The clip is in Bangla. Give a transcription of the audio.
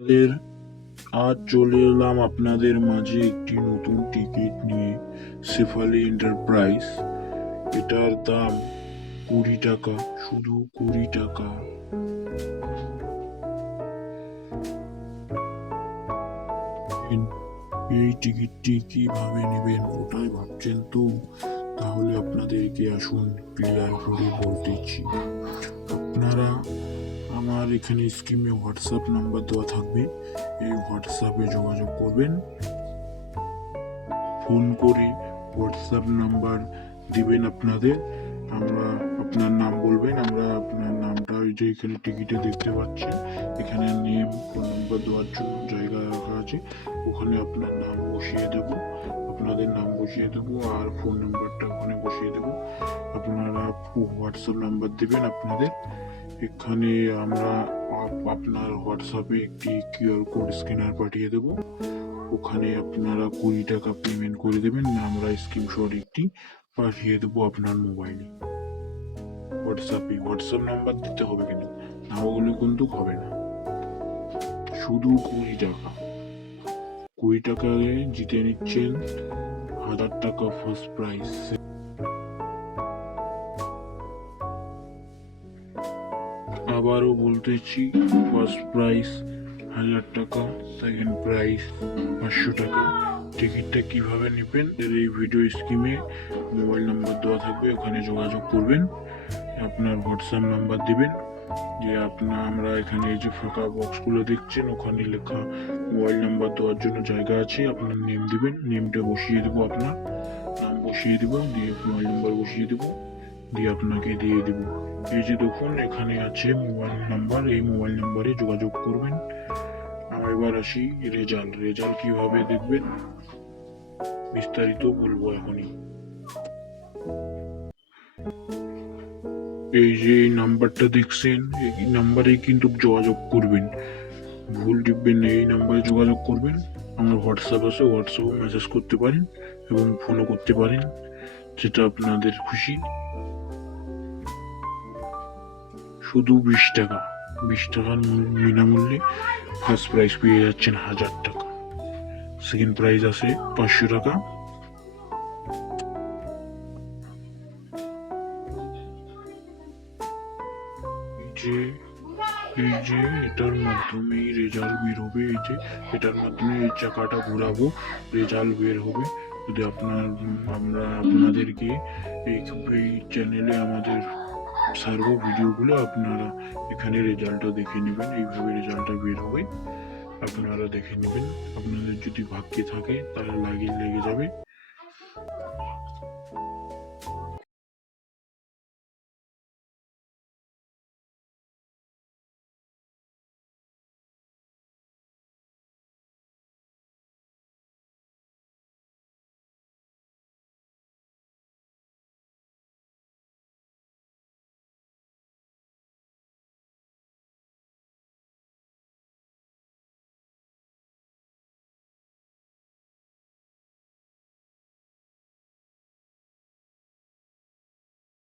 আপনাদের আজ চলে এলাম আপনাদের মাঝে একটি নতুন টিকিট নিয়ে। শেফালি এন্টারপ্রাইজ, এটার দাম 20 টাকা, শুধু 20 টাকা। এই টিকিটটি কিভাবে নেবেন ওটাই ভাবছেন তো? তাহলে আপনাদেরকে আসুন ক্লিয়ার করে বলতেছি। আপনারা আমার এখানে স্ক্রিনে হোয়াটসঅ্যাপ নাম্বার দেওয়া থাকবে, এই হোয়াটসঅ্যাপে যোগাযোগ করবেন। ফোন করে হোয়াটসঅ্যাপ নাম্বার দিবেন আপনাদের, আমরা আপনার নাম বলবেন, আমরা আপনার নামটা ওই যে এখানে টিকিটে দেখতে পাচ্ছেন, এখানে নেম ফোন নাম্বার দেওয়ার জন্য জায়গা রাখা আছে, ওখানে আপনার নাম বসিয়ে দেব, আপনাদের নাম বসিয়ে দেবো আর ফোন নাম্বারটা ওখানে বসিয়ে দেবো। আপনারা হোয়াটসঅ্যাপ নাম্বার দিবেন আপনাদের, এখানে আমরা আপনার হোয়াটসঅ্যাপে একটি কিউআর কোড স্ক্যানার পাঠিয়ে দেবো, ওখানে আপনারা 20 টাকা পেমেন্ট করে দেবেন, আমরা স্ক্রিনশট একটি পাঠিয়ে দেবো আপনার মোবাইলে। হোয়াটসঅ্যাপ নাম্বার দিতে হবে কিন্তু, না হলে কিন্তু হবে না। শুধু 20 টাকা, 20 টাকায় জিতে নিচ্ছেন 1000 টাকা ফার্স্ট প্রাইজ। আবারও বলতেছি, ফার্স্ট প্রাইজ 1000 টাকা, সেকেন্ড প্রাইজ 500 টাকা। টিকিটটা কিভাবে নেবেন এই ভিডিও স্ক্রিনে মোবাইল নাম্বার দেওয়া থাকবে, ওখানে যোগাযোগ করবেন, আপনার হোয়াটসঅ্যাপ নাম্বার দিবেন, যে আমরা এখানে এই যে ফাঁকা বক্সগুলো দেখছেন ওখানে লেখা মোবাইল নাম্বার দেওয়ার জন্য জায়গা আছে, আপনার নেম দিবেন, নেমটা বসিয়ে দেবো, আপনার নাম বসিয়ে দেবো, দিয়ে মোবাইল নাম্বার বসিয়ে দেবো, দিয়ে আপনাকে দিয়ে দেব। এই যে দেখুন এখানে আছে মোবাইল নাম্বার, এই মোবাইল নাম্বারে যোগাযোগ করবেন। এবার আসি রেজাল্ট কিভাবে দেখবেন বিস্তারিত বলবো এখনই। এই যে এই নাম্বারটা দেখছেন, এই নাম্বারে কিন্তু যোগাযোগ করবেন, ভুল টিপবেন না, এই নাম্বারে যোগাযোগ করবেন। আমার হোয়াটসঅ্যাপ আছে, হোয়াটসঅ্যাপে মেসেজ করতে পারেন এবং ফোনও করতে পারেন, যেটা আপনাদের খুশি। শুধু 20 টাকা, 20 টাকার বিনামূল্যে ফার্স্ট প্রাইজ পেয়ে যাচ্ছেন 1000 টাকা, সেকেন্ড প্রাইজ আছে 500 টাকা। এই যে এটার মাধ্যমে রেজাল্ট বের হবে, এই যে এটার মাধ্যমে এই চাকাটা ঘোরাবো, রেজাল্ট বের হবে। যদি আমরা আপনাদেরকে এই চ্যানেলে আমাদের সার্ভ ভিডিওগুলো, আপনারা এখানে রেজাল্টটা দেখে নেবেন, এইভাবে রেজাল্টটা বের হবে, আপনারা দেখে নেবেন। আপনাদের যদি ভাগ্যে থাকে তাহলে লেগে যাবে।